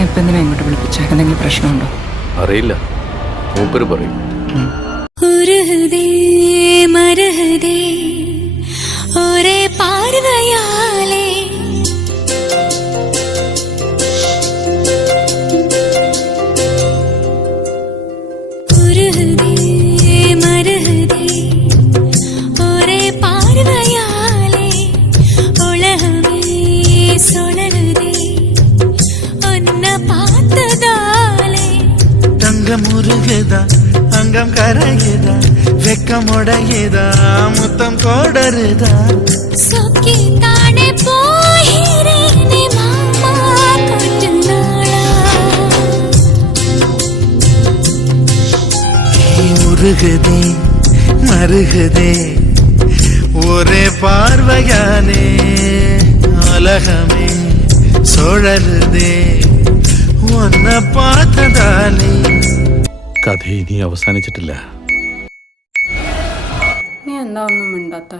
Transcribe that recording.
എന്നെ ഇപ്പം എന്തിനാ ഇങ്ങോട്ട് വിളിപ്പിച്ചാൽ എന്തെങ്കിലും പ്രശ്നമുണ്ടോ? അറിയില്ല, മൂപ്പര് പറയും. ഒരേ പാർവയാലേ ஒரே பார்வையாலே உலகமே சுழலுதே உன்னை பார்த்ததாலே. தங்கம் உருகுதா, அங்கம் கரையுதா, வெக்கம் உடையுதா, முத்தம் கோடருதா. சொக்கி தானே போகிறேனே மாமா கொஞ்ச நாளா. உருகுதே மருகுதே ஒரே பார்வையாலே உலகமே சுழலுதே உன்னை பார்த்ததாலே. കഥ ഇനി അവസാനിച്ചിട്ടില്ല. നീ എന്താ ഒന്നും മിണ്ടാത്ത?